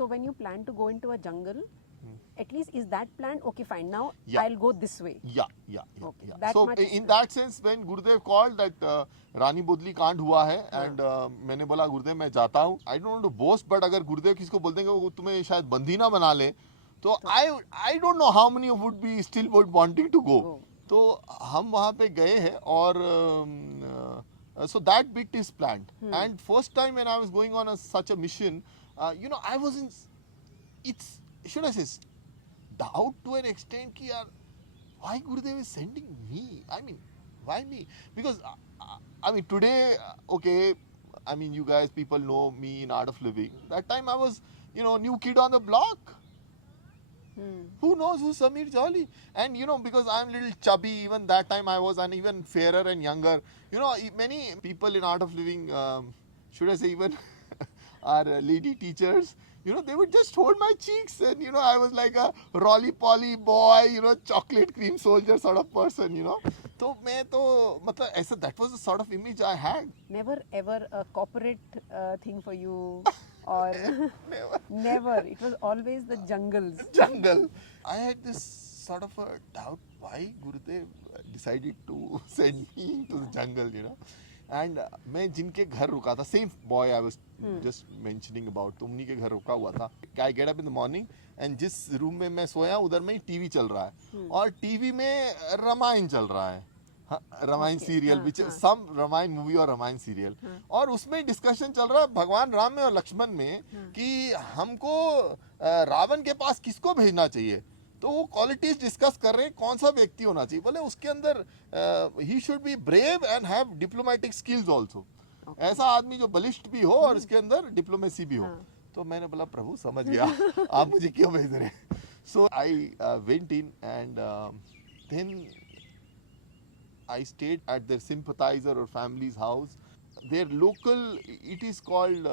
So when you plan to go into a jungle, at least is that planned? Okay, fine. Now Yeah. I'll go this way. Yeah. Okay, that So much is in planned. that sense, when Gurudev called that रानी बोदली कांड हुआ है, and मैंने बोला गुरुदेव मैं जाता हूँ. I don't want to boast, but अगर गुरुदेव किसी को बोल देंगे वो तुम्हें शायद बंदी ना बना ले, तो I don't know how many would be still would wanting to go. तो हम वहाँ पे गए हैं और so that bit is planned. And first time when I was going on such a mission, I was in, it's, should I say, doubt to an extent कि यार why Gurudev is sending me? I mean, why me? Because I mean today, okay, I mean you guys, people know me in Art of Living. That time I was, new kid on the block. Who knows who's Samir Jolly? And because I'm a little chubby, even that time I was, and even fairer and younger. Many people in Art of Living, should I say even our lady teachers, they would just hold my cheeks, and I was like a rolly-poly boy, chocolate cream soldier sort of person, तो मैं तो मतलब ऐसा, that was the sort of image I had. Never ever a corporate thing for you, or never. It was always the jungles. Jungle. I had this sort of a doubt why Gurudev decided to send me to the jungle, And मैं जिनके घर रुका था, same boy I was just mentioning about, तो उन्हीं के घर रुका हुआ था. I get up in the morning and जिस रूम में मैं सोया उधर में टीवी चल रहा है और टीवी में रामायण चल रहा है. रामायण सीरियल, विच सम रामायण मूवी और रामायण सीरियल, और उसमें डिस्कशन चल रहा है भगवान राम में और लक्ष्मण में कि हमको रावण के पास किसको भेजना चाहिए. तो वो क्वालिटीज डिस्कस कर रहे हैं, कौन सा व्यक्ति होना चाहिए. बोले उसके अंदर he should be brave and have diplomatic skills also. ऐसा आदमी जो बलिष्ठ भी हो और उसके अंदर डिप्लोमेसी भी हो. तो मैंने बोला प्रभु समझ गया, आप मुझे क्यों भेज रहे हैं. So I went in and then I stayed at their sympathizer or family's house. Their local, it is called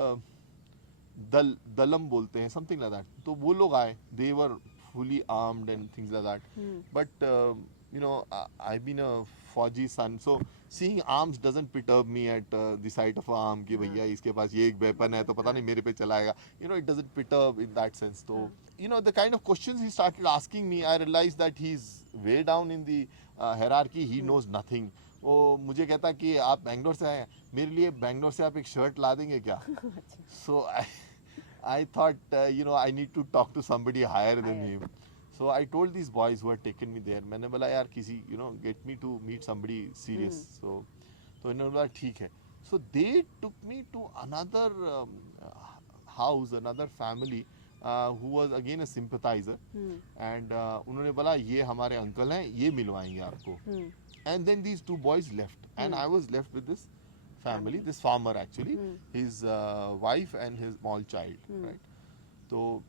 dalam बोलते हैं, something like that. तो वो लोग आए, they were fully armed and things like that. But I've been a Fauji son, so seeing arms doesn't perturb me at the sight of an arm कि भैया इसके पास ये एक weapon है तो पता नहीं मेरे पे चलाएगा. It doesn't perturb in that sense. So the kind of questions he started asking me, I realized that he's way down in the hierarchy. He knows nothing. वो मुझे कहता कि आप बैंगलोर से आए हैं, मेरे लिए बैंगलोर से आप एक शर्ट ला देंगे क्या. So I thought I need to talk to somebody higher than him. So I told these boys who had taken me there, मैंने बोला यार किसी get me to meet somebody serious. So इन्होंने बोला ठीक है. So they took me to another house, another family who was again a sympathizer, and उन्होंने बोला ये हमारे अंकल हैं, ये मिलवाएंगे आपको. And then these two boys left, and I was left with this family, this farmer actually, his wife and his small child, right? So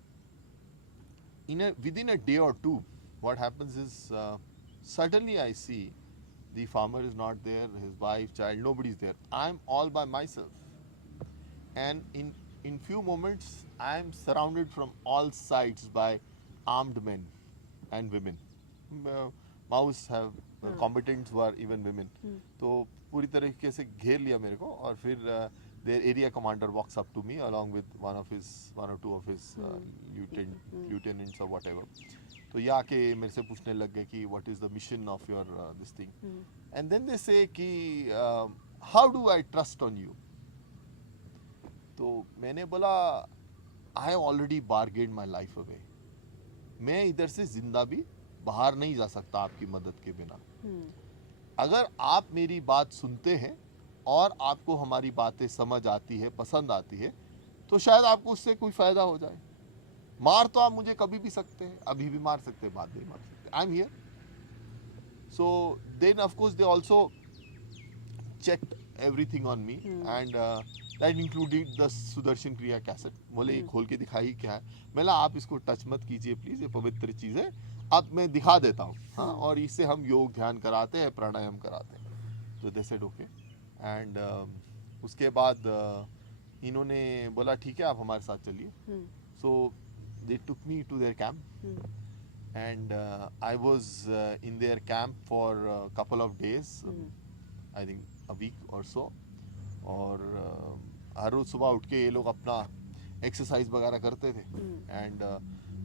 within a day or two, what happens is suddenly I see the farmer is not there, his wife, child, nobody's there. I'm all by myself, and in few moments I'm surrounded from all sides by armed men and women. Maoists have combatants who are even women. तो पूरी तरीके से घेर लिया मेरे को, और फिर their area commander walks up to me along with one or two of his lieutenants or whatever. तो ये आके मेरे से पूछने लग गए कि what is the mission of your this thing, and then they say कि how do I trust on you. तो मैंने बोला I already bargained my life away. मैं इधर से जिंदा भी बाहर नहीं जा सकता आपकी मदद के बिना. अगर आप मेरी बात सुनते हैं और आपको हमारी बातें समझ आती है, पसंद आती है, तो शायद आपको उससे कोई फायदा हो जाए. मार तो आप मुझे कभी भी सकते हैं, अभी भी मार सकते हैं, बाद में मार सकते हैं. I am here. So then of course they also checked everything on me, and that included the Sudarshan Kriya cassette. बोले ये खोल के दिखाई क्या है. मैंने आप इसको टच मत कीजिए प्लीज, ये पवित्र चीज है, अब मैं दिखा देता हूँ. हाँ, और इससे हम योग ध्यान कराते हैं, प्राणायाम कराते हैं. तो दे सेड ओके. एंड उसके बाद इन्होंने बोला ठीक है आप हमारे साथ चलिए. So they took me to their camp, and I was in their camp for a couple of days, I think a week or so. और हर रोज सुबह उठ के ये लोग अपना एक्सरसाइज वगैरह करते थे एंड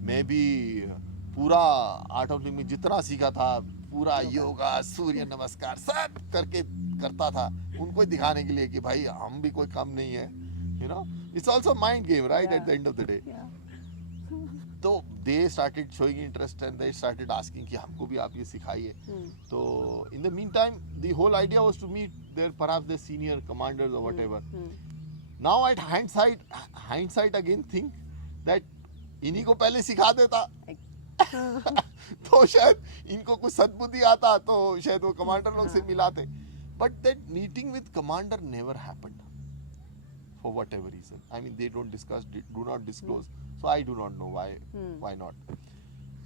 मैं भी पूरा आर्ट ऑफ लिविंग में जितना सीखा था पूरा योगा सूर्य नमस्कार सब करके करता था उनको दिखाने के लिए कि भाई हम भी कोई कम नहीं है you know it's also mind game right at the end of the day Yeah. तो they started showing interest and they started asking कि हमको भी आप ये सिखाइए तो in the mean time the whole idea was to meet their perhaps the senior commanders और whatever now at hindsight again think that इन्हीं को पहले सिखा देता तो शायद इनको कुछ सद्बुद्धि आता तो शायद वो कमांडर लोग से मिलाते but that meeting with commander never happened for whatever reason. I mean, they don't discuss, do not disclose. So I do not know why not.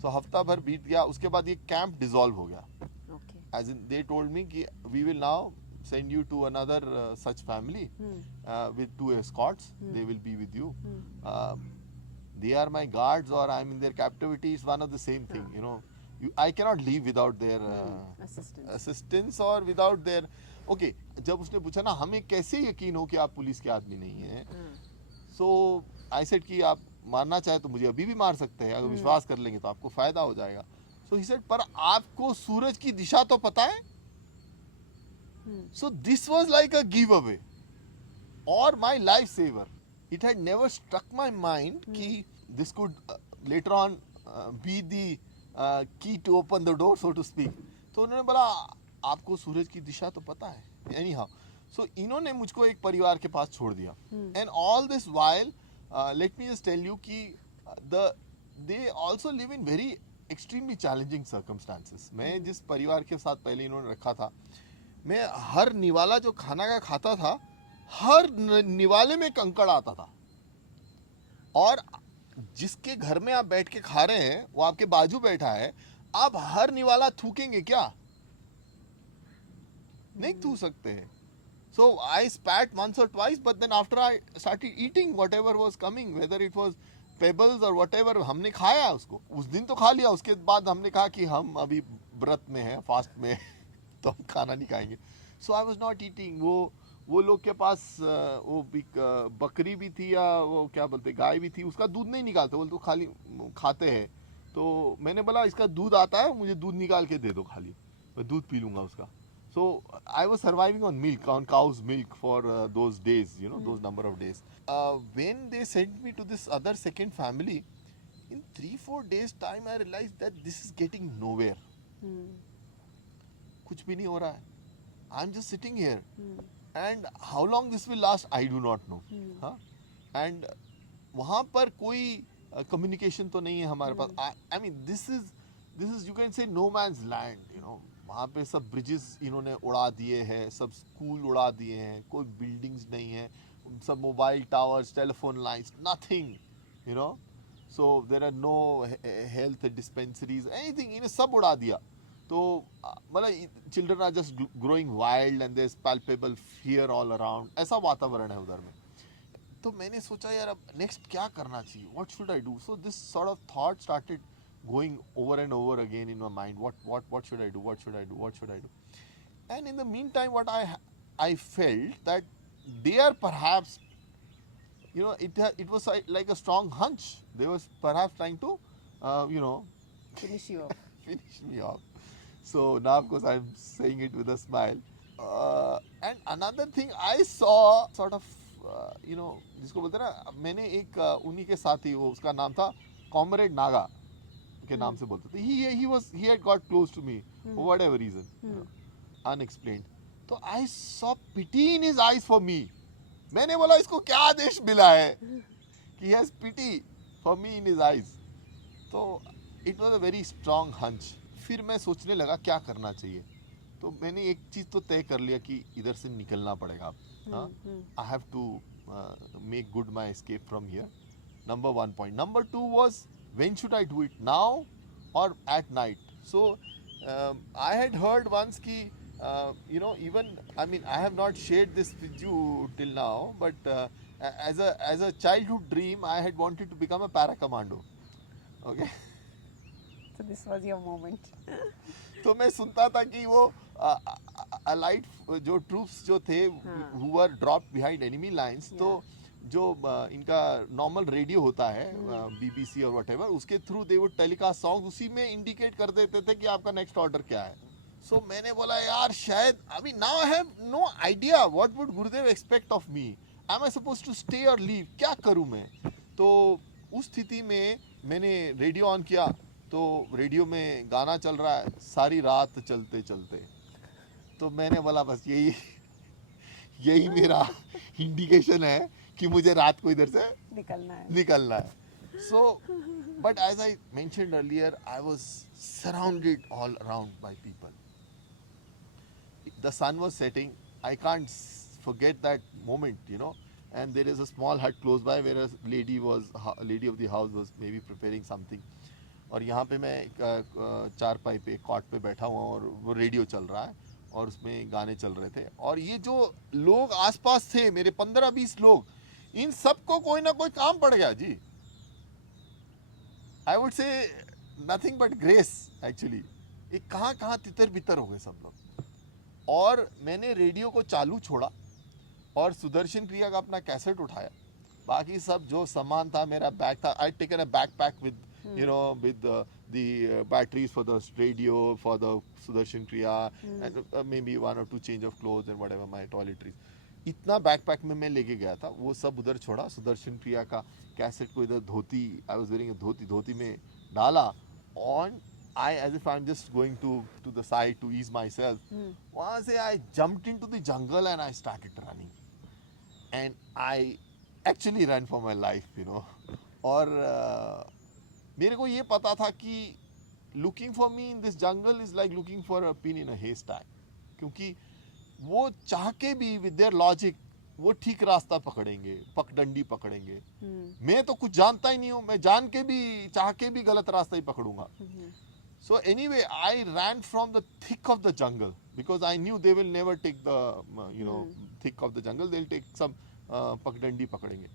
So हफ्ता भर बीत गया उसके बाद ये कैंप डिसॉल्व हो गया. Okay. As in they told me कि we will now send you to another such family with 2 escorts. They will be with you. They are my guards or I'm in their captivity. It's one of the same thing. You know, I cannot leave without their assistance or without their. Okay, जब उसने पूछा ना हमें कैसे यकीन हो कि आप पुलिस के आदमी नहीं हैं सो आई सेड कि आप मारना चाहे तो मुझे अभी भी मार सकते हैं अगर विश्वास कर लेंगे तो आपको फायदा हो जाएगा सो ही सेड पर आपको सूरज की दिशा तो पता है so this was like a giveaway और my life saver it had never struck my mind कि this could later on be the key to open the door so to speak तो उन्होंने बोला आपको सूरज की दिशा तो पता है एनी हाउ सो इन्होंने मुझको एक परिवार के पास छोड़ दिया and all this while let me just tell you कि they also live in very extremely challenging circumstances मैं जिस परिवार के साथ पहले इन्होंने रखा था मैं हर निवाला जो खाना का खाता था हर निवाले में कंकड़ आता था और जिसके घर में आप बैठ के खा रहे हैं वो आपके बाजू बैठा है आप हर निवाला थूकेंगे क्या नहीं थू सकते हैं so I स्पैट once or twice but then after I started eating whatever was coming whether it was pebbles or whatever हमने खाया उसको उस दिन तो खा लिया उसके बाद हमने कहा कि हम अभी व्रत में हैं फास्ट में तो हम खाना नहीं खाएंगे सो आई वाज नॉट ईटिंग वो लोग के पास वो बकरी भी थी या वो क्या बोलते गाय भी थी उसका दूध नहीं निकालते वो तो खाली खाते हैं तो मैंने बोला इसका दूध आता है मुझे दूध निकाल के दे दो खाली मैं दूध पी लूँगा उसका So I was surviving on milk, on cow's milk for those days, you know, those number of days. When they sent me to this other second family, in 3-4 days time I realized that this is getting nowhere. कुछ भी नहीं हो रहा है. I'm just sitting here. And how long this will last, I do not know. हाँ? And वहाँ पर कोई communication तो नहीं है हमारे पास. I mean, this is you can say no man's land, you know. वहाँ पे सब ब्रिजेस इन्होंने उड़ा दिए हैं सब स्कूल उड़ा दिए हैं कोई बिल्डिंग्स नहीं है सब mobile towers telephone lines nothing you know so there are no health dispensaries anything इन्हें सब उड़ा दिया तो मतलब children are just growing wild and there is palpable fear all around ऐसा वातावरण है उधर में तो मैंने सोचा यार अब नेक्स्ट क्या करना चाहिए what should I do so this sort of thought started going over and over again in my mind what should I do and in the meantime what I felt that they are perhaps you know it was like a strong hunch they was perhaps trying to you know finish me off so now of course I'm saying it with a smile and another thing I saw sort of you know जिसको बोलते हैं ना मैंने एक उन्हीं के साथ ही वो उसका नाम था कॉमरेड नागा के नाम से बोलते थे he had got close to me for whatever reason unexplained तो I saw pity in his eyes for me मैंने बोला इसको क्या आदेश मिला है कि he has pity for me in his eyes तो it was a very strong hunch फिर मैं सोचने लगा क्या करना चाहिए तो मैंने एक चीज़ तो तय कर लिया कि इधर से निकलना पड़ेगा I have to make good my escape from here number 1 point number 2 was when should I do it now or at night so I had heard once ki you know even I mean I have not shared this with you till now but as a childhood dream I had wanted to become a para commando okay so this was your moment तो मैं सुनता था कि वो allied जो troops जो थे who were dropped behind enemy lines तो जो इनका नॉर्मल रेडियो होता है बीबीसी और व्हाटएवर, उसके through they would telecast song, उसी में इंडिकेट कर देते थे कि आपका नेक्स्ट ऑर्डर क्या है. सो मैंने बोला यार शायद अभी now I have no idea what would Gurudev expect of me. Am I supposed to stay और लीव, क्या करूं मैं. तो उस स्थिति में मैंने रेडियो ऑन किया, तो रेडियो में गाना चल रहा है सारी रात चलते चलते. तो मैंने बोला बस यही मेरा इंडिकेशन है कि मुझे रात को इधर से निकलना है. So, but as I mentioned earlier, I was surrounded all around by people. The sun was setting. I can't forget that moment, you know. And there is a small hut close by where a lady of the house was maybe preparing something. और यहाँ पे मैं चारपाई पे cot पे बैठा हुआ हूँ और वो रेडियो चल रहा है और उसमें गाने चल रहे थे. और ये जो लोग आसपास थे मेरे 15-20 लोग, इन सबको कोई ना कोई काम पड़ गया जी. I would say nothing but grace actually. ये कहाँ तितर बितर हो गए सब लोग. और मैंने रेडियो को चालू छोड़ा और सुदर्शन क्रिया का अपना कैसेट उठाया. बाकी सब जो सामान था मेरा बैग था. I taken a backpack with you know with the batteries for the radio, for the Sudarshan Kriya, and maybe 1 or 2 change of clothes and whatever my toiletries. इतना बैकपैक में मैं लेके गया था, वो सब उधर छोड़ा. सुदर्शन क्रिया का कैसेट को इधर धोती, आई वाज वेयरिंग अ धोती में डाला. On I as if I am just going to the side to ease myself. वहाँ से I jumped into the jungle and I started running and I actually run for my life, you know. और मेरे को ये पता था कि looking for me in this jungle is like looking for a pin in a haystack. क्योंकि वो चाह के भी विद देयर लॉजिक वो ठीक रास्ता पकड़ेंगे, पगडंडी पकड़ेंगे. मैं तो कुछ जानता ही नहीं हूँ, मैं जान के भी चाह के भी गलत रास्ता ही पकड़ूंगा. So anyway I ran from the thick of the jungle because I knew they will never take the you know thick of the jungle, they will take some पगडंडी पकड़ेंगे.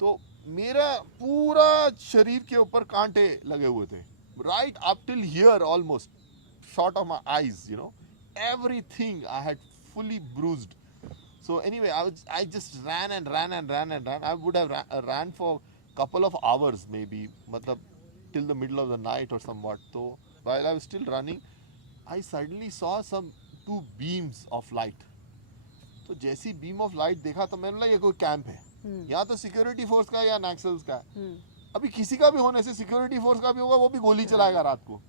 तो मेरा पूरा शरीर के ऊपर कांटे लगे हुए थे, right up till here almost, short of my eyes, you know. Everything I had fully bruised. So anyway, I just ran. I would have ran for couple of hours maybe, matlab till the middle of the night or somewhat. So while I was still running, I suddenly saw some 2 beams of light. तो जैसी beam of light देखा तो मैंने बोला ये कोई camp है. या तो सिक्योरिटी फोर्स का या नक्सल्स का. अभी किसी का भी होने से सिक्योरिटी फोर्स का भी होगा, वो भी गोली चलाएगा रात को.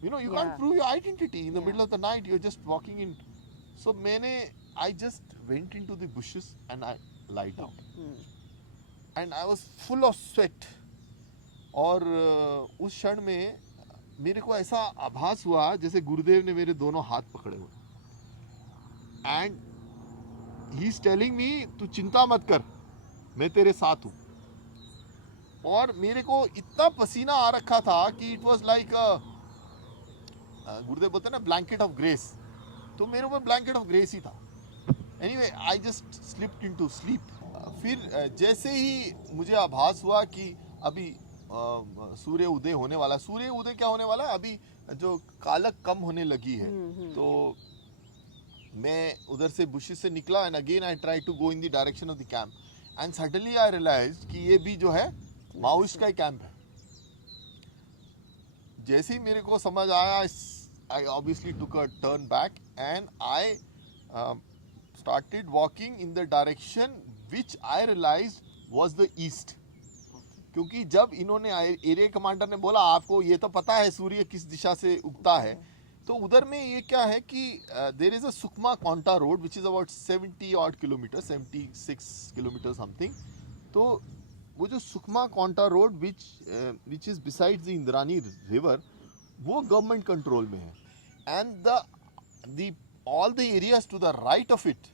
You know, you can't prove your identity in the middle of the night. You're just walking in. So I just went into the bushes and I lied down. And I was full of sweat. और उस क्षण में मेरे को ऐसा आभास हुआ जैसे गुरुदेव ने मेरे दोनों हाथ पकड़े हुए. And he's telling me, तू चिंता मत कर, मैं तेरे साथ हूँ. और मेरे को इतना पसीना आ रखा था कि it was like गुरुदेव बोलते हैं ना ब्लैंकेट ऑफ ग्रेस. तो मेरे ऊपर ब्लैंकेट ऑफ ग्रेस ही था. Anyway I just slipped into sleep. फिर जैसे ही मुझे आभास हुआ कि अभी सूर्य उदय होने वाला. सूर्य उदय क्या होने वाला है, अभी जो कालक कम होने लगी है. तो मैं उधर से बुशेस से निकला and again I try to go in the direction of the camp and suddenly I realized कि ये भी जो है माओइस्ट का ही कैंप है. जैसे ही मेरे को समझ आया, I obviously took a turn back and I started walking in the direction which I realized was the east. क्योंकि जब इन्होंने एरिया कमांडर ने बोला आपको ये तो पता है सूर्य किस दिशा से उगता है, तो उधर में ये क्या है कि there is a Sukma Konta road which is about 70 odd kilometers, 76 kilometers something. तो वो जो Sukma Konta road which is besides the Indrani river, वो गवर्नमेंट कंट्रोल में है. And the all the areas to the right of it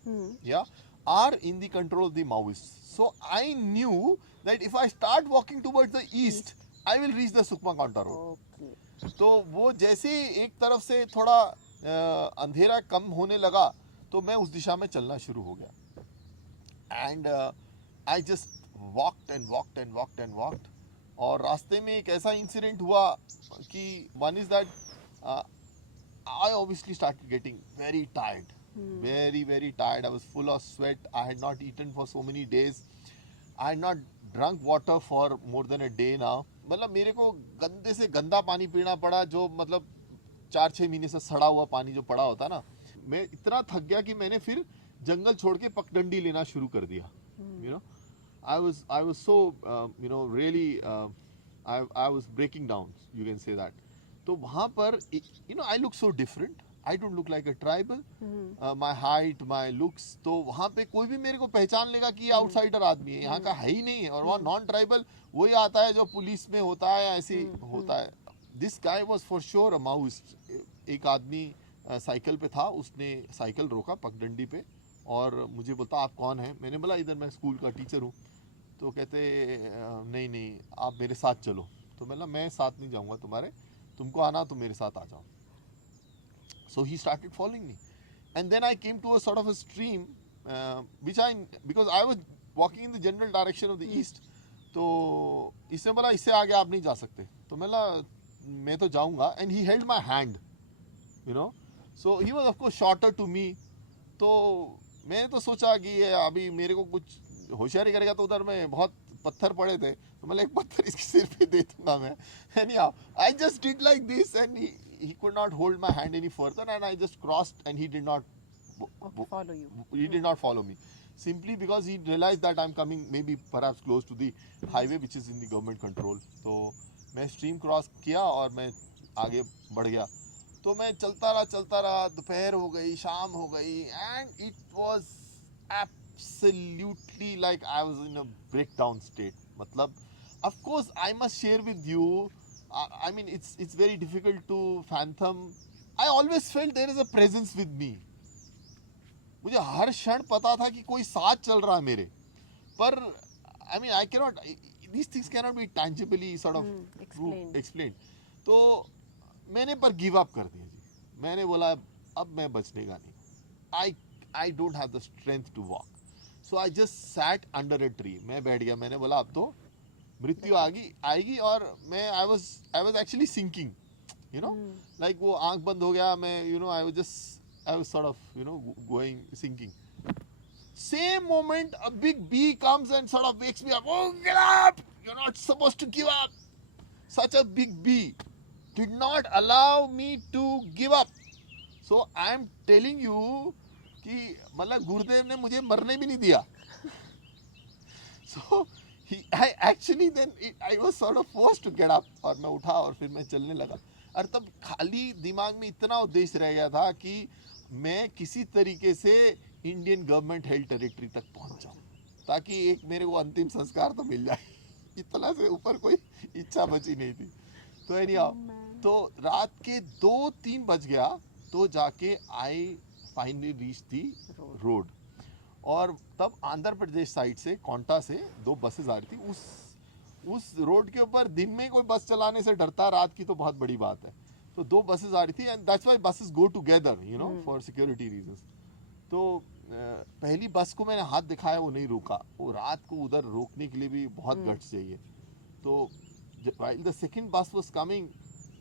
are in the control of the Maoists. So I knew that if I start walking towards the east, I will reach the Sukma Konta road. तो वो जैसे एक तरफ से थोड़ा अंधेरा कम होने लगा तो मैं उस दिशा में चलना शुरू हो गया. And I just walked. और रास्ते में एक ऐसा इंसिडेंट हुआ कि one is that I obviously started getting very tired. Very tired. I was full of sweat. I had not eaten for so many days. I had not drunk water for more than a day now. मतलब मेरे को गंदे से गंदा पानी पीना पड़ा, जो मतलब 4-6 महीने से सड़ा हुआ पानी जो पड़ा होता ना. मैं इतना थक गया कि मैंने फिर जंगल छोड़ के पगडंडी लेना शुरू कर दिया. You know, I was so really I was breaking down, you can say that. तो वहाँ पर I look so different. I don't look like a tribal. My height, my looks. तो वहाँ पे कोई भी मेरे को पहचान लेगा कि ये आउटसाइडर आदमी है, यहाँ का है ही नहीं है. और वहाँ नॉन ट्राइबल वही आता है जो पुलिस में होता है, ऐसे होता है. This guy was for sure a Maoist. एक आदमी साइकिल पे था, उसने साइकिल रोका पगडंडी पे और मुझे बोलता आप कौन है. मैंने बोला इधर मैं स्कूल का टीचर हूँ. तो कहते नहीं आप मेरे साथ चलो. तो मैं साथ नहीं जाऊँगा तुम्हारे, तुमको आना तो मेरे साथ आ जाओ. So he started following me, and then I came to a sort of a stream, because I was walking in the general direction of the east. तो इसने बोला इससे आगे आप नहीं जा सकते. तो मैं तो जाऊँगा. And he held my hand, so he was of course shorter to me. तो मैं तो सोचा कि ये अभी मेरे को कुछ होशियारी करेगा तो उधर में बहुत पत्थर पड़े थे, तो एक पत्थर इसके सिर पे दे दूंगा मैं. Anyhow, I just did like this, and he could not hold my hand any further, and I just crossed, and he did not follow you. He did not follow me, simply because he realized that I'm coming maybe perhaps close to the highway which is in the government control. तो मैं stream cross किया और मैं आगे बढ़ गया. तो मैं चलता रहा, दोपहर हो गई, शाम हो गई, and it was absolutely like I was in a breakdown state. मतलब, of course I must share with you. I mean, it's very difficult to fathom. I always felt there is a presence with me. मुझे हर क्षण पता था कि कोई साथ चल रहा है मेरे. पर I mean, I cannot. These things cannot be tangibly sort of explained. तो मैंने पर गिव अप कर दिया जी. मैंने बोला अब मैं बचने का नहीं. I don't have the strength to walk. So I just sat under a tree. मैं बैठ गया. मैंने बोला अब तो मृत्यु आएगी. और मैं I was actually sinking, like वो आंख बंद हो गया. मैं I was sort of going sinking. Same moment a big bee comes and sort of wakes me up. Oh, get up! You're not supposed to give up. Such a big bee did not allow me to give up. So I am telling you कि मतलब गुरुदेव ने मुझे मरने भी नहीं दिया. So I was sort of forced to get up. और मैं उठा और फिर मैं चलने लगा. और तब खाली दिमाग में इतना उद्देश्य रह गया था कि मैं किसी तरीके से इंडियन गवर्नमेंट हेल्ड टेरिटरी तक पहुंच जाऊं, ताकि एक मेरे को अंतिम संस्कार तो मिल जाए. इतना से ऊपर कोई इच्छा बची नहीं थी. तो एनीहाउ, तो रात के 2-3 बज गया. तो जाके I finally reach the road. और तब आंध्र प्रदेश साइड से कोंटा से 2 बसेस आ रही थी. उस रोड के ऊपर दिन में कोई बस चलाने से डरता, रात की तो बहुत बड़ी बात है. तो 2 बसेस आ रही थी, and that's why buses go together, for security reasons. तो पहली बस को मैंने हाथ दिखाया, वो नहीं रुका. वो रात को उधर रोकने के लिए भी बहुत गट्स चाहिए. तो व्हाइल द सेकंड बस वाज कमिंग,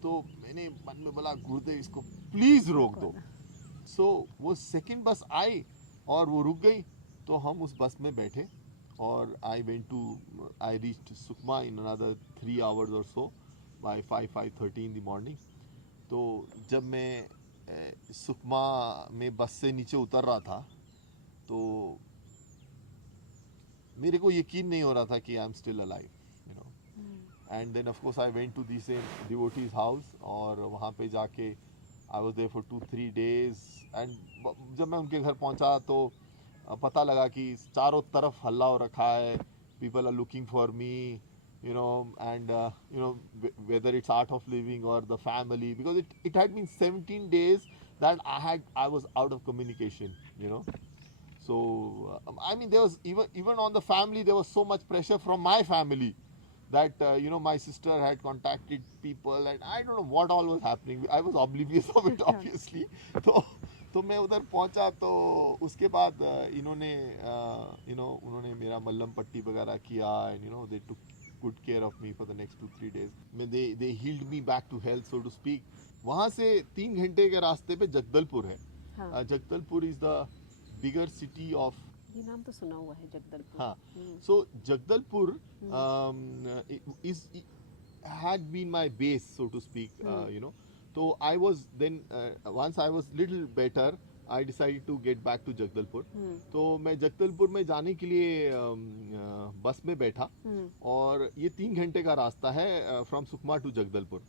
तो मैंने मन में बोला गुरुदेव इसको प्लीज रोक दो. सो वो सेकंड बस आई और वो रुक गई. तो हम उस बस में बैठे और I reached Sukma in another 3 hours or so by 5:30 in the morning. तो जब मैं सुकमा में बस से नीचे उतर रहा था तो मेरे को यकीन नहीं हो रहा था कि I am still alive. And then of course I went to this devotees house, और वहाँ पे जाके I was there for 2-3 days. And जब मैं उनके घर पहुँचा तो पता लगा कि चारों तरफ हल्ला हो रखा है. People are looking for me, and whether it's art of living or the family, because it had been 17 days that I was out of communication. So I mean, there was even on the family there was so much pressure from my family that my sister had contacted people, and I don't know what all was happening. I was oblivious of it, obviously. तो मैं उधर पहुंचा. तो उसके बाद उन्होंने मेरा मल्लम पट्टी वगैरह किया, and they took good care of me for the next 2-3 days. They healed me back to health, so to speak. वहाँ से 3 घंटे के रास्ते पे जगदलपुर है. Jagdalpur is the bigger city of ये नाम तो सुना हुआ है जगदलपुर. हाँ. So Jagdalpur is had been my base, so to speak. You know, so I was then once I was little better, I decided to get back to Jagdalpur. तो मैं जगदलपुर में जाने के लिए बस में बैठा और ये 3 घंटे का रास्ता है फ्रॉम सुकमा टू जगदलपुर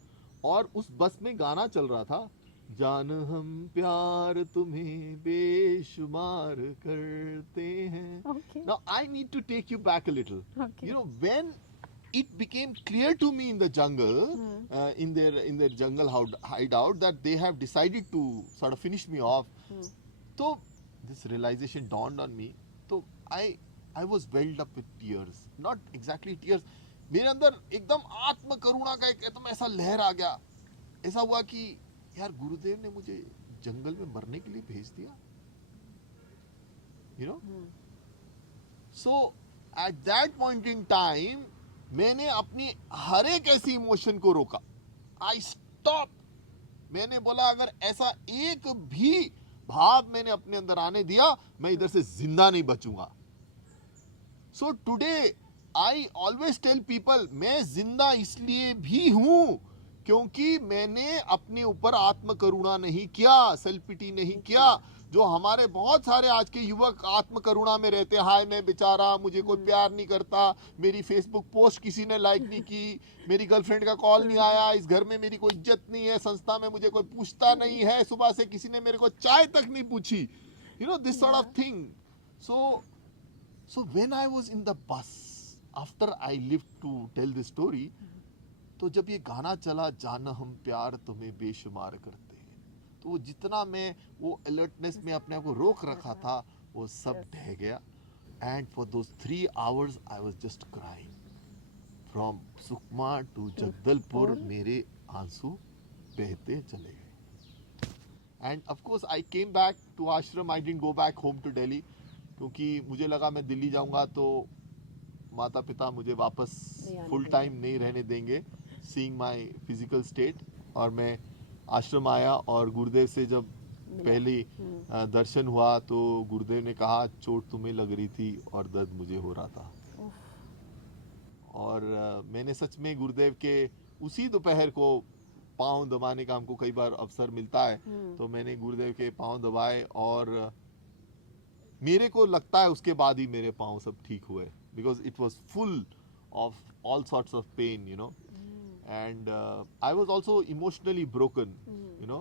और उस बस में गाना चल रहा था जान हम प्यार तुम्हें बेशुमार करते हैं. Okay. Now I need to take you back a little. Okay. You know, when it became clear to me in the jungle, in their jungle hideout, that they have decided to sort of finish me off. So this realization dawned on me. So I was welled up with tears. Not exactly tears. मेरे अंदर एकदम आत्म करुणा का एक एकदम ऐसा लहर आ गया. ऐसा हुआ कि यार गुरुदेव ने मुझे जंगल में मरने के लिए भेज दिया. You know? So at that point in time, मैंने अपनी हर एक ऐसी इमोशन को रोका. I stopped. मैंने बोला अगर ऐसा एक भी भाव मैंने अपने अंदर आने दिया, मैं इधर से जिंदा नहीं बचूंगा. So today I always tell people, मैं जिंदा इसलिए भी हूं क्योंकि मैंने अपने ऊपर आत्म करुणा नहीं किया, सेल्फ पिटी नहीं किया. जो हमारे बहुत सारे आज के युवक आत्म करुणा में रहते हैं, हाय मैं बेचारा, मुझे कोई प्यार नहीं करता, मेरी फेसबुक पोस्ट किसी ने लाइक नहीं की, मेरी गर्लफ्रेंड का कॉल नहीं आया, इस घर में मेरी कोई इज्जत नहीं है, संस्था में मुझे कोई पूछता नहीं है, सुबह से किसी ने मेरे को चाय तक नहीं पूछी. You know, this sort of thing. So when I was in the bus, after I lived to tell this story, तो जब ये गाना चला जाना हम प्यार तुम्हें बेशुमार करते हैं, तो वो जितना मैं वो अलर्टनेस में अपने आप को रोक रखा था वो सब ढह गया. And for those 3 hours I was just crying from Sukma to Jagdalpur. मेरे आंसू बहते चले गए. And of course I came back to ashram. I didn't go back home to Delhi क्योंकि मुझे लगा मैं दिल्ली जाऊंगा तो माता पिता मुझे वापस फुल टाइम नहीं रहने देंगे, सीइंग माय फिजिकल स्टेट. और मैं आश्रम आया और गुरुदेव से जब पहले दर्शन हुआ तो गुरुदेव ने कहा चोट तुम्हें लग रही थी और दर्द मुझे हो रहा था. और मैंने सच में गुरुदेव के उसी दोपहर को पाँव दबाने का हमको कई बार अवसर मिलता है, तो मैंने गुरुदेव के पाँव दबाए और मेरे को लगता है उसके बाद ही मेरे पाँव सब ठीक हुए. Because it was full of all sorts of pain, you know, and I was also emotionally broken, you know.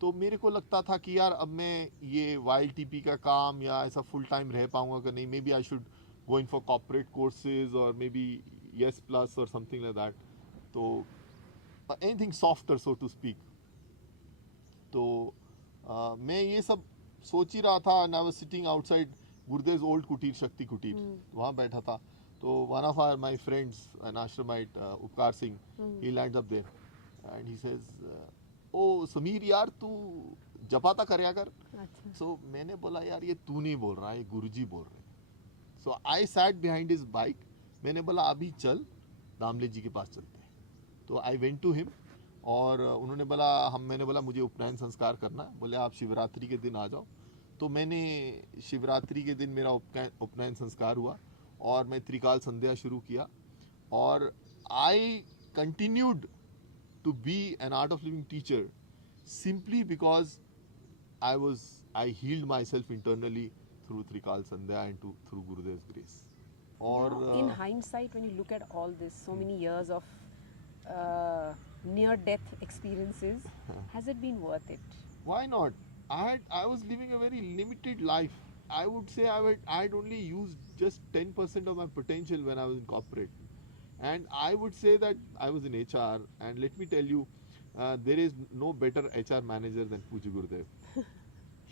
तो मेरे को लगता था कि यार अब मैं ये वाइल्ड टीपी का काम या ऐसा फुल टाइम रह पाऊंगा कि नहीं. Maybe I should go in for corporate courses और मे बी येस प्लस और समथिंग लाइक दैट. तो anything softer so to speak. तो मैं ये सब सोच ही रहा था. And I was sitting outside Gurudev old kutir, Shakti Kutir, वहाँ बैठा था. तो one of our my friends an ashramite Upkar Singh, he lands up there and he says oh Sameer यार तू जपाता करया कर. सो मैंने बोला यार ये तू नहीं बोल रहा है, ये गुरुजी बोल रहे हैं. So I sat behind his bike. मैंने बोला अभी चल दामले जी के पास चलते हैं. तो आई वेंट टू हिम और उन्होंने बोला मैंने बोला मुझे उपनयन संस्कार करना है. बोले आप शिवरात्रि के दिन आ जाओ. तो मैंने शिवरात्रि के दिन मेरा उपनयन संस्कार हुआ और मैं त्रिकाल संध्या शुरू किया और I continued to be an art of living teacher simply because I healed myself internally through Trikal Sandhya and through Gurudev grace. और in hindsight when you look at all this, so many years of near death experiences, has it been worth it? Why not? I was living a very limited life. I would say I had only used just 10% of my potential when I was in corporate. And I would say that I was in HR. And let me tell you, there is no better HR manager than Pujya Gurudev.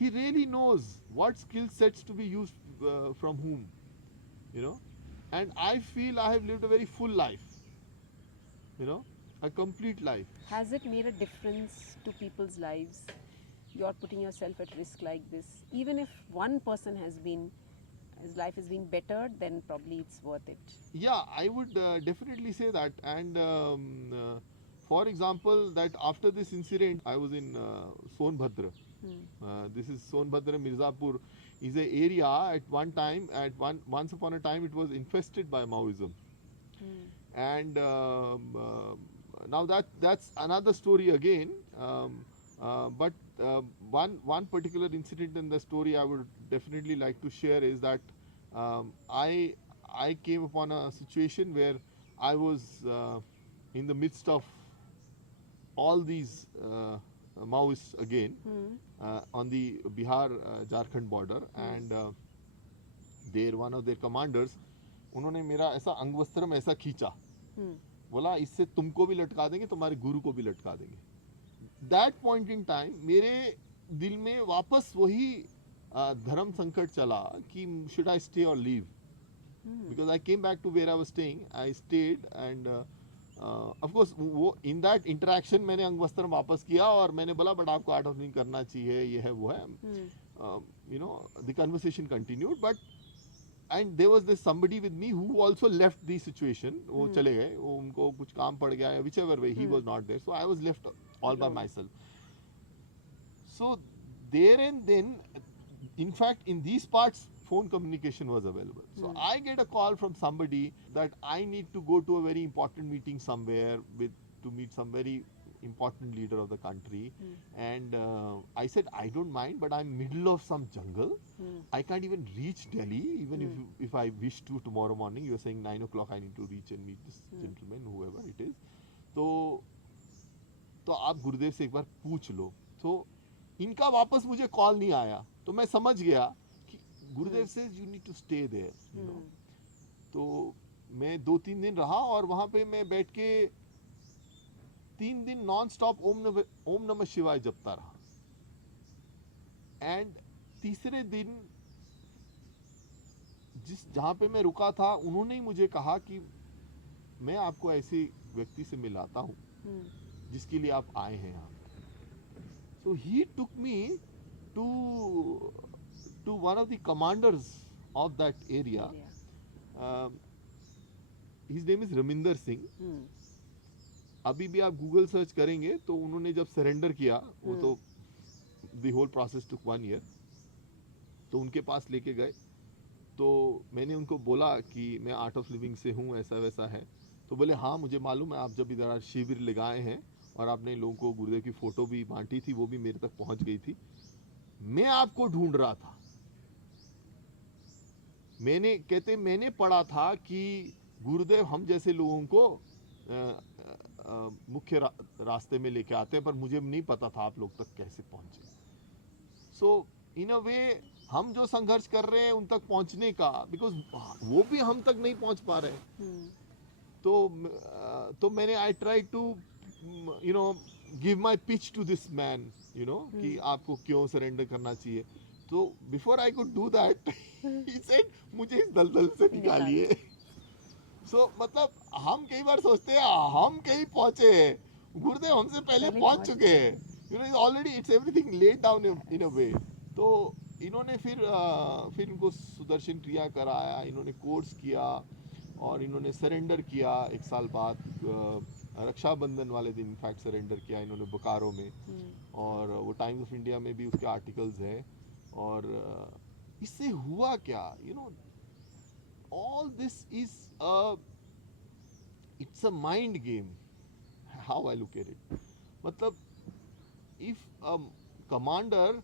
He really knows what skill sets to be used from whom, you know. And I feel I have lived a very full life, you know, a complete life. Has it made a difference to people's lives? You're putting yourself at risk like this. Even if one person his life has been bettered, then probably it's worth it. Yeah, I would definitely say that. And for example, that after this incident, I was in Sonbhadra. This is Sonbhadra, Mirzapur. is an area at one time, once upon a time, it was infested by Maoism. And now that's another story again. But one particular incident in the story I would definitely like to share is that I came upon a situation where I was in the midst of all these Maoists again on the Bihar Jharkhand border, and their one of their commanders, उन्होंने मेरा ऐसा अंगवस्त्रम ऐसा खींचा, बोला इससे तुमको भी लटका देंगे, तुम्हारे गुरु को भी लटका देंगे. दैट पॉइंट इन टाइम मेरे दिल में वापस वही धर्म संकट चला कि शुड आई स्टे और leave, because I came back to where I was staying. I stayed and of course वो इन दैट इंटरेक्शन मैंने अंगवस्त्र वापस किया और मैंने बोला बट आपको आर्ट ऑफ लिविंग करना चाहिए, ये है वो है, you know, the conversation continued. But and there was this somebody with me who also left the situation. वो चले गए, वो उनको कुछ काम पड़ गया, whichever way, he was not there, so I was left all by myself. So there and then, in fact, in these parts, phone communication was available. So I get a call from somebody that I need to go to a very important meeting somewhere to meet some very important leader of the country. And I said, I don't mind, but I'm middle of some jungle. I can't even reach Delhi, even if I wish to tomorrow morning. You're saying 9 o'clock I need to reach and meet this gentleman, whoever it is. तो आप गुरुदेव से एक बार पूछ लो. तो इनका वापस मुझे call नहीं आया, तो मैं समझ गया कि गुरुदेव से you need to stay there, you know. तो मैं 2-3 दिन रहा और वहां पे मैं बैठ के 3 दिन नॉन स्टॉप ओम नमः शिवाय जपता रहा. एंड तीसरे दिन जहां पे मैं रुका था, उन्होंने ही मुझे कहा कि मैं आपको ऐसे व्यक्ति से मिलाता हूं जिसके लिए आप आए हैं यहाँ. So he took me to one of the commanders of that area. His name is Raminder Singh. अभी भी आप गूगल सर्च करेंगे तो उन्होंने जब सरेंडर किया, वो तो the whole process took 1 year, तो उनके पास लेके गए. तो मैंने उनको बोला कि मैं आर्ट ऑफ लिविंग से हूँ, ऐसा वैसा है. तो बोले हाँ मुझे मालूम है, आप जब इधर शिविर लगाए हैं और आपने लोगों को गुरुदेव की फोटो भी बांटी थी, वो भी मेरे तक पहुंच गई थी. मैं आपको ढूंढ रहा था. मैंने पढ़ा था कि गुरुदेव हम जैसे लोगों को मुख्य रास्ते में लेके आते हैं, पर मुझे नहीं पता था आप लोग तक कैसे पहुंचे. सो इन अ वे हम जो संघर्ष कर रहे हैं उन तक पहुंचने का, बिकॉज वो भी हम तक नहीं पहुंच पा रहे. तो मैंने I try to you know give my pitch to this man, you know, कि आपको क्यों सरेंडर करना चाहिए. तो before I could do that he said मुझे इस दलदल से निकालिए. सो मतलब हम कई बार सोचते हैं हम कहीं पहुंचे, गुरुदेव हमसे पहले पहुंच चुके हैं, you know, already it's everything laid down in a way. तो इन्होंने फिर इनको सुदर्शन क्रिया कराया, इन्होंने कोर्स किया और इन्होंने सरेंडर किया 1 साल बाद. रक्षाबंधन वाले दिन इनफैक्ट सरेंडर किया इन्होंने बोकारो में. और वो टाइम्स ऑफ इंडिया में भी उसके आर्टिकल्स हैं. और इससे हुआ क्या, you know, all this is it's a mind game, how I look at it. मतलब if a commander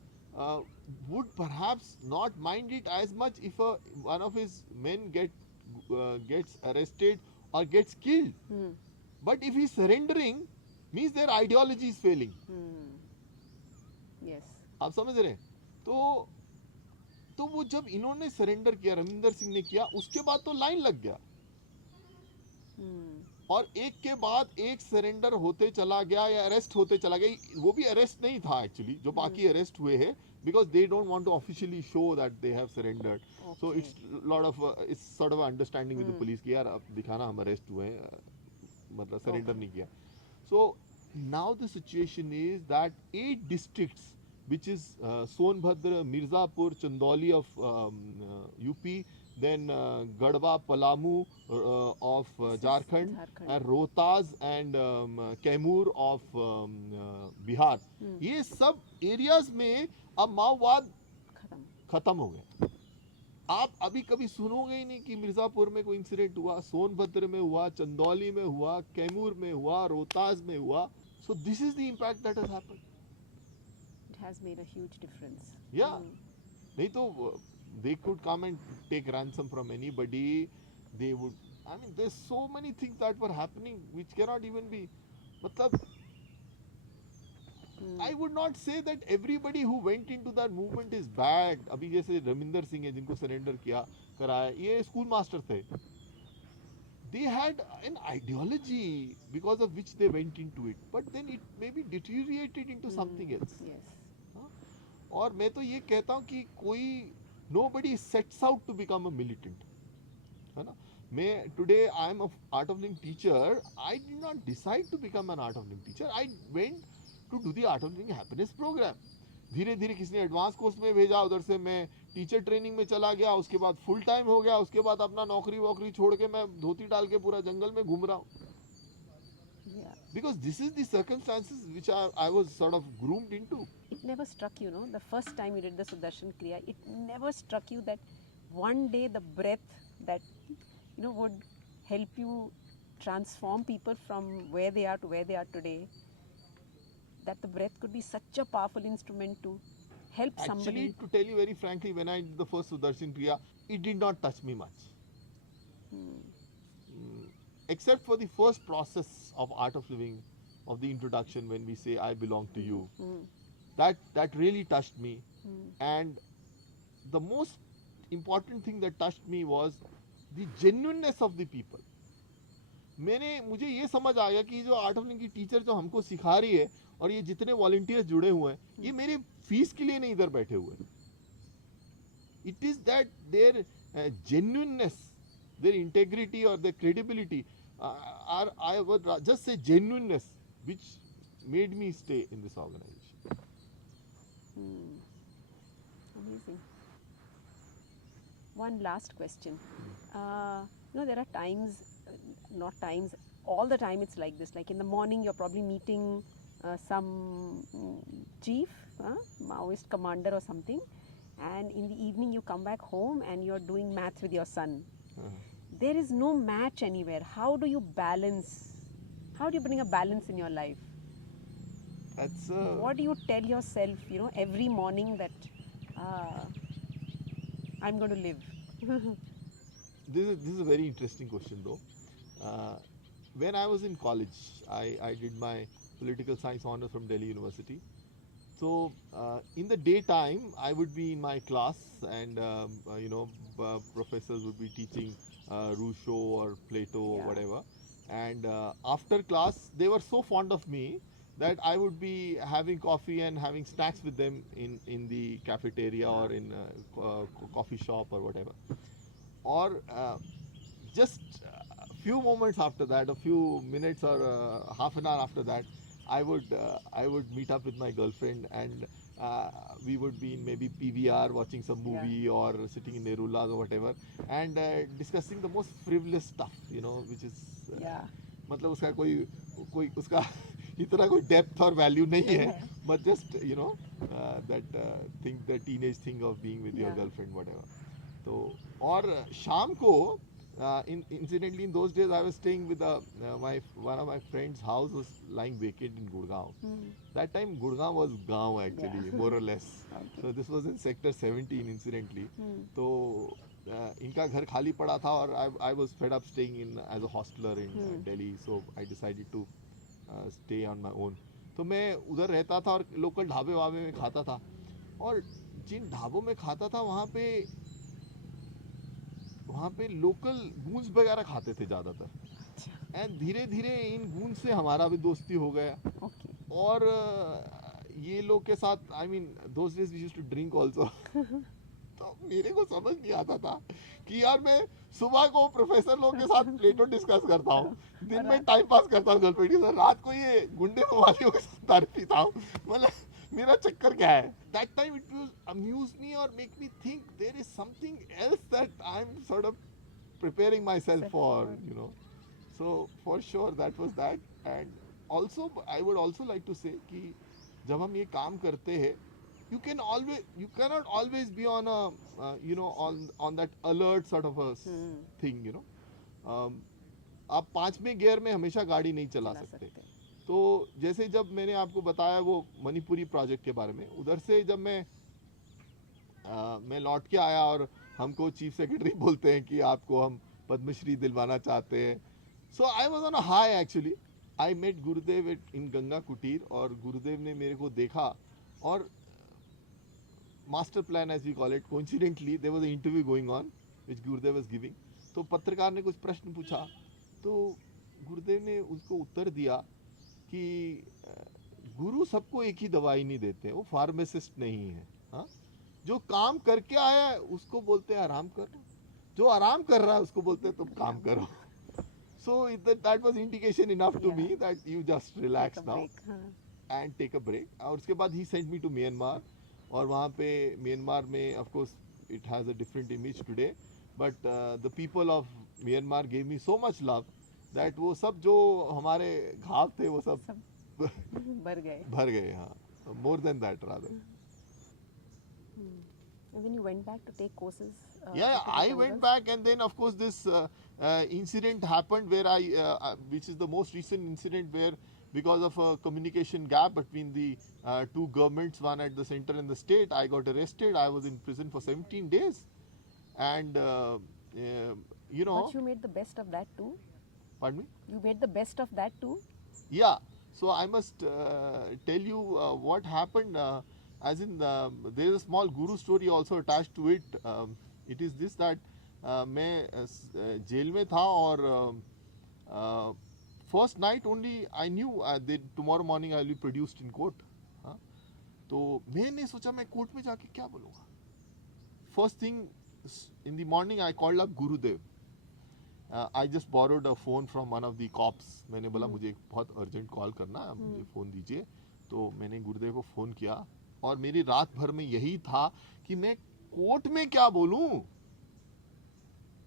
would perhaps not mind it as much if one of his men gets arrested or gets killed. But if he's surrendering, means their ideology is failing. Yes. आप समझ रहे हैं. तो वो जब इन्होंने surrender किया, रमिंदर सिंह ने किया, उसके बाद तो लाइन लग गया. और एक के बाद एक सरेंडर होते चला गया या अरेस्ट होते चला गया. वो भी अरेस्ट नहीं था एक्चुअली, जो बाकी अरेस्ट हुए हैं, because they don't want to officially show that they have surrendered. Okay. So it's sort of understanding with the police कि यार अब दिखाना हम अरेस्ट हुए हैं, मतलब सरेंडर नहीं किया. So now the situation is that 8 districts, which is Sonbhadra, Mirzapur, Chandoli of UP, then Gadwa, Palamu of Jharkhand, and Rohtas and Kaimur of Bihar. ये सब एरियाज में अब माओवाद खत्म हो गया। आप अभी कभी सुनोगे ही नहीं कि मिर्जापुर में कोई इंसिडेंट हुआ, सोनभद्र में हुआ, चंदौली में हुआ, कैमूर में हुआ, रोहतास में हुआ. So this is the impact that has happened. It has made a huge difference. Yeah. नहीं तो they could come and take ransom from anybody. They would. I mean, there's so many things that were happening which cannot even be. मतलब I would not say that everybody who went into that movement is bad. अभी जैसे रविंदर सिंह है जिनको surrender किया कराया, ये school master थे. They had an ideology because of which they went into it, but then it maybe deteriorated into something else. Yes. हाँ? और मैं तो ये कहता हूँ कि कोई nobody sets out to become a militant, है ना. मैं today I am a art of living teacher. I did not decide to become an art of living teacher. I went to do the art of living happiness program. धीरे धीरे किसने advance course में भेजा, उधर से मैं teacher training में चला गया, उसके बाद फुल टाइम हो गया, उसके बाद अपना नौकरी वोकरी छोड़ के मैं धोती डाल के पूरा जंगल में घूम रहा हूँ. Because this is the circumstances which I was sort of groomed into. It never struck you, no? The first time you did the Sudarshan Kriya, it never struck you that one day the breath that, would help you transform people from where they are to where they are today, that the breath could be such a powerful instrument to help somebody. Actually, to tell you very frankly, when I did the first Sudarshan Kriya, it did not touch me much. Except for the first process of art of living, of the introduction when we say, I belong to you. That really touched me. And the most important thing that touched me was the genuineness of the people. मुझे ये समझ आ गया कि जो art of living की teacher जो हमको सिखा रही है और ये जितने वॉलंटियर्स जुड़े हुए हैं, ये मेरे फीस के लिए नहीं इधर बैठे हुए हैं. It is that there genuineness, their integrity or their credibility, I would just say genuineness, which made me stay in this organization. Amazing. One last question. There are times, not times, all the time it's like this. Like in the morning, you're probably meeting some chief, Maoist commander or something, and in the evening you come back home and you're doing maths with your son. There is no match anywhere. How do you balance? How do you bring a balance in your life? That's What do you tell yourself, every morning that I'm going to live? this is a very interesting question though. When I was in college, I did my political science honors from Delhi University. So in the daytime, I would be in my class, and professors would be teaching Rousseau or Plato or whatever. And after class, they were so fond of me that I would be having coffee and having snacks with them in the cafeteria or in a coffee shop or whatever. Or just a few moments after that, a few minutes or half an hour after that, I would meet up with my girlfriend, and we would be in maybe PVR watching some movie or sitting in Nerulas or whatever, and discussing the most frivolous stuff, which is मतलब उसका कोई उसका इतना कोई depth or value नहीं है, but just that thing, the teenage thing of being with your girlfriend, whatever. तो और शाम को incidentally in those days I was staying with one of my friends' house was lying vacant in Gurgaon. That time Gurgaon was gaon actually, more or less. So this was in sector 17 incidentally. तो इनका घर खाली पड़ा था और I was fed up staying in as a hostler in Delhi, so I decided to stay on my own. तो मैं उधर रहता था और लोकल ढाबे वाबे में खाता था, और जिन ढाबों में खाता था वहाँ पे लोकल गूंज वगैरह खाते थे ज़्यादातर. एंड धीरे धीरे इन गूंज से हमारा भी दोस्ती हो गया. और ये लोग के साथ those days we used to drink also. तो मेरे को समझ नहीं आता था कि यार मैं सुबह को प्रोफेसर लोग के साथ प्लेटो डिस्कस करता हूँ, दिन में टाइम पास करता हूँ गर्लफ्रेंड के साथ, रात को ये गुंडे मवालियों के साथ दारू पीता हूँ. मतलब मेरा चक्कर क्या है? That time it will amuse me or make me think there is something else that I'm sort of preparing myself for, So for sure that was that. And also I would also like to say कि जब हम ये काम करते हैं you cannot always be on a on that alert sort of a thing, आप 5वें gear में हमेशा गाड़ी नहीं चला सकते। तो जैसे जब मैंने आपको बताया वो मणिपुरी प्रोजेक्ट के बारे में, उधर से जब मैं लौट के आया और हमको चीफ सेक्रेटरी बोलते हैं कि आपको हम पद्मश्री दिलवाना चाहते हैं, so I was on a high actually. I met Gurudev in Ganga कुटीर, और गुरुदेव ने मेरे को देखा, और master plan as we call it, coincidentally there was a interview going on which Gurudev was giving. तो पत्रकार ने कुछ प्रश्न पूछा, तो गुरुदेव ने उसको उत्तर दिया कि गुरु सबको एक ही दवाई नहीं देते, वो फार्मासिस्ट नहीं है। हाँ, जो काम करके आया है उसको बोलते हैं आराम कर, जो आराम कर रहा है उसको बोलते हैं तुम काम करो। So that was indication enough to me that you just relax now and take a break. और उसके बाद he sent me to Myanmar, और वहाँ पे म्यांमार में of course it has a different image today, but the people of Myanmar gave me so much love that वो सब जो हमारे घाव थे वो सब भर गए। हाँ, more than that rather. And then you went back to take courses. Yeah, I went back, and then of course this incident happened where which is the most recent incident, where because of a communication gap between the two governments, one at the center and the state, I got arrested. I was in prison for 17 days, and But you made the best of that too. Pardon me? You made the best of that too. Yeah. So I must tell you what happened. As in, there is a small guru story also attached to it. It is this that मैं jail में था, और first night only I knew that tomorrow morning I will be produced in court. हाँ, तो मैंने सोचा मैं court में जाके क्या बोलूँगा. First thing in the morning I called up Gurudev. I just borrowed a phone from one of the cops. मैंने बोला मुझे एक बहुत अर्जेंट कॉल करना है, मुझे फ़ोन दीजिए. तो मैंने गुरुदेव को फ़ोन किया, और मेरी रात भर में यही था कि मैं कोर्ट में क्या बोलूं.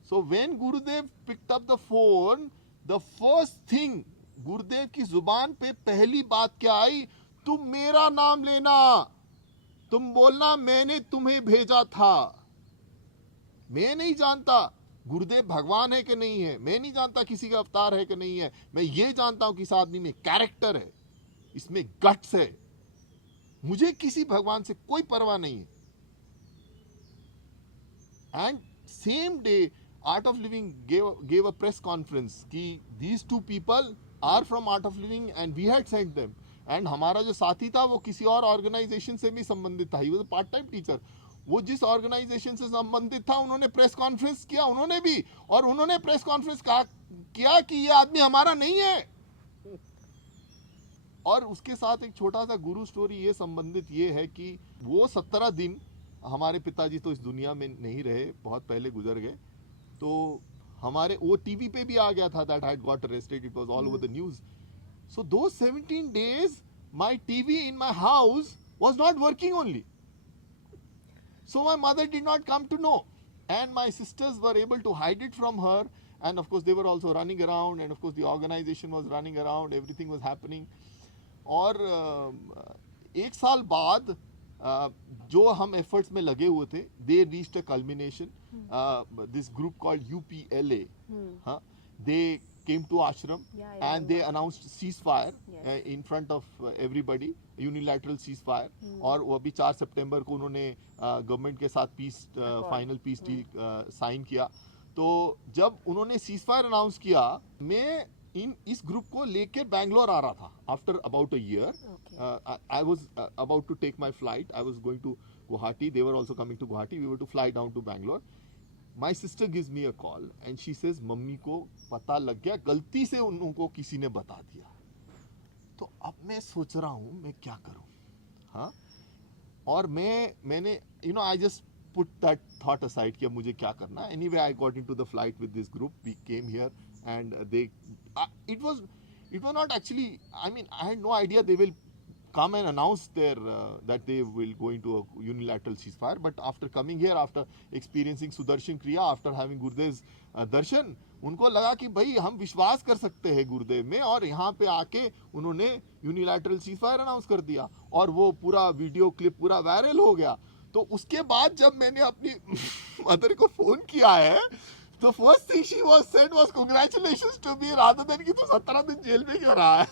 So when Gurudev picked up the phone, the first thing गुरुदेव की जुबान पे पहली बात क्या आई, तुम मेरा नाम लेना, तुम बोलना मैंने तुम्हें भेजा था. मैं नहीं जानता गुरुदेव भगवान है कि नहीं है, मैं नहीं जानता किसी का अवतार है कि नहीं है, मैं ये जानता हूं कि इस आदमी में कैरेक्टर है, इसमें गट्स है. मुझे किसी भगवान से कोई परवाह नहीं है. And same day art of living gave a press conference कि these two people are from art of living and we had sent them. And हमारा जो साथी था वो किसी और ऑर्गेनाइजेशन से भी संबंधित था. He was a part time teacher. वो जिस ऑर्गेनाइजेशन से संबंधित था उन्होंने प्रेस कॉन्फ्रेंस किया, उन्होंने भी, और उन्होंने प्रेस कॉन्फ्रेंस किया कि ये आदमी हमारा नहीं है. और उसके साथ एक छोटा सा गुरु स्टोरी ये संबंधित ये है कि वो 17 दिन, हमारे पिताजी तो इस दुनिया में नहीं रहे, बहुत पहले गुजर गए. तो हमारे वो टीवी पे भी आ गया था that I had got arrested. It was all over the news. So those 17 days my TV in my house was not working only. So my mother did not come to know, and my sisters were able to hide it from her, and of course they were also running around, and of course the organization was running around, everything was happening. और एक साल बाद जो हम efforts में लगे हुए थे, they reached a culmination. This group called UPLA, they came to ashram, and they announced ceasefire in front of everybody, unilateral ceasefire. और वो अभी 4 सितंबर को उन्होंने गवर्नमेंट के साथ peace final peace deal sign किया. तो जब उन्होंने ceasefire अनाउंस किया, मैं इस ग्रुप को लेके बैंगलोर आ रहा था. After about a year I was about to take my flight. I was going to Guwahati. They were also coming to Guwahati. We were to fly down to Bangalore. My sister gives me a call and she says mummy को पता लग गया, गलती से उनको किसी ने बता दिया. तो अब मैं सोच रहा हूँ मैं क्या करूँ. हाँ, और मैंने I just put that thought aside कि अब मुझे क्या करना. Anyway, I got into the flight with this group. We came here, and it was not actually, I mean, I had no idea they will come and announce that they will go into a unilateral ceasefire. But after coming here, after experiencing Sudarshan Kriya, after having Gurudev's darshan, उनको लगा कि भाई हम विश्वास कर सकते हैं गुरुदेव में, और यहाँ पे आके उन्होंने यूनिलैटरल सीजफायर अनाउंस कर दिया और वो पूरा वीडियो क्लिप पूरा वायरल हो गया. तो उसके बाद जब मैंने अपनी मदर को फोन किया है, तो first thing she was said was congratulations to me, rather than कि तू 17 दिन जेल में क्यों रहा है.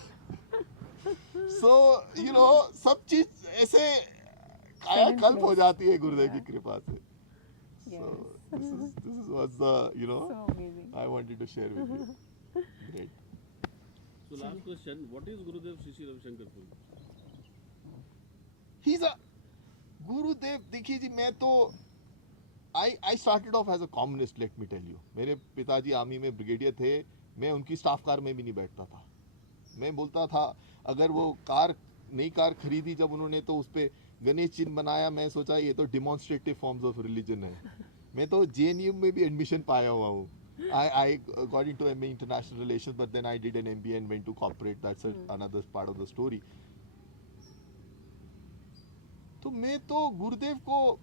सो यू नो, सब चीज ऐसे कायाकल्प हो जाती है गुरुदेव की कृपा से. So this was the, you know, So amazing. I wanted to share with you. Great. So last question, what is Gurudev Sri Sri Ravi Shankar for you? He's a गुरुदेव. देखिए जी, मैं तो I started off as a communist, let me tell you. मेरे पिताजी army में brigadier थे. मैं उनकी staff car में भी नहीं बैठता था. मैं बोलता था, अगर वो नई कार खरीदी जब उन्होंने, तो उस पे गणेश चिन्ह बनाया, मैं सोचा ये तो डिमॉन्स्ट्रेटिव फॉर्म्स ऑफ रिलीजन है. मैं तो JNU में भी एडमिशन पाया हुआ हूँ. I got into MA International Relations, but then I did an MBA and went to corporate. That's another part of the story. तो मैं तो गुरुदेव को,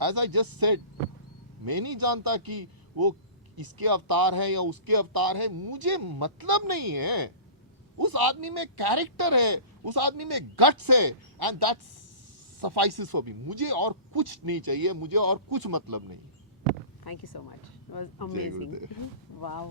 as I just said, मैं नहीं जानता कि वो इसके अवतार है या उसके अवतार है. मुझे मतलब नहीं है. उस आदमी में कैरेक्टर है, उस आदमी में गट्स है, एंड दैट सफाइसेस फॉर मी. मुझे और कुछ नहीं चाहिए, मुझे और कुछ मतलब नहीं. Thank you so much. It was जय amazing. गुरुदेव. Wow.